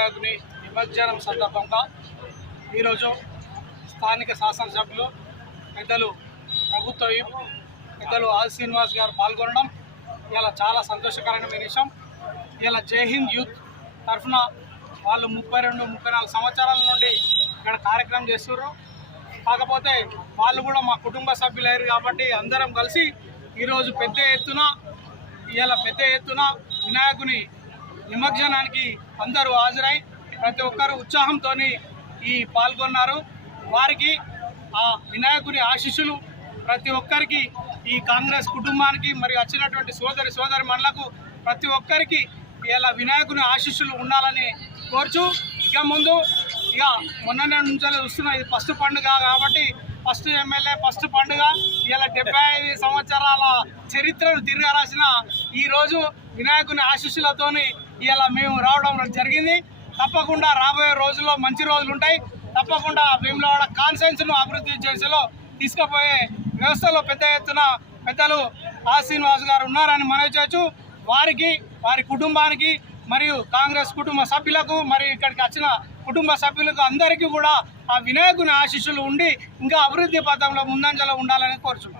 వినాయకుని నిమజ్జనం సందర్భంగా ఈరోజు స్థానిక శాసనసభ్యులు పెద్దలు ప్రభుత్వ పెద్దలు ఆది శ్రీనివాస్ గారు పాల్గొనడం ఇలా చాలా సంతోషకరమైన విషయం. ఇలా జై హింద్ యూత్ తరఫున వాళ్ళు 32-34 సంవత్సరాల నుండి ఇక్కడ కార్యక్రమం చేస్తున్నారు. కాకపోతే వాళ్ళు కూడా మా కుటుంబ సభ్యులయ్యారు కాబట్టి అందరం కలిసి ఈరోజు పెద్ద ఎత్తున వినాయకుని నిమజ్జనానికి అందరూ హాజరై ప్రతి ఒక్కరు ఉత్సాహంతో ఈ పాల్గొన్నారు. వారికి ఆ వినాయకుని ఆశీస్సులు ప్రతి ఒక్కరికి, ఈ కాంగ్రెస్ కుటుంబానికి మరియు వచ్చినటువంటి సోదరిమణులకు ప్రతి ఒక్కరికి ఇలా వినాయకుని ఆశీస్సులు ఉండాలని కోరుచు, ఇక ముందు మొన్న నుంచి చూస్తున్న ఇది ఫస్ట్ పండుగ కాబట్టి ఫస్ట్ ఎమ్మెల్యే ఫస్ట్ పండుగ. ఇలా 75 సంవత్సరాల చరిత్రను తిరగరాసిన ఈరోజు వినాయకుని ఆశీస్సులతోని ఇలా మేము రావడం జరిగింది. తప్పకుండా రాబోయే రోజుల్లో మంచి రోజులు ఉంటాయి. తప్పకుండా వేములవాడ కాన్సెన్స్ను అభివృద్ధి చేసేలో తీసుకుపోయే వ్యవస్థలో పెద్ద ఎత్తున పెద్దలు ఆది శ్రీనివాస్ గారు ఉన్నారని మనవి చేయొచ్చు. వారికి, వారి కుటుంబానికి మరియు కాంగ్రెస్ కుటుంబ సభ్యులకు మరియు ఇక్కడికి వచ్చిన కుటుంబ సభ్యులకు అందరికీ కూడా ఆ వినాయకుని ఆశీస్సులు ఉండి ఇంకా అభివృద్ధి పథంలో ముందంజలో ఉండాలని కోరుచున్నాం.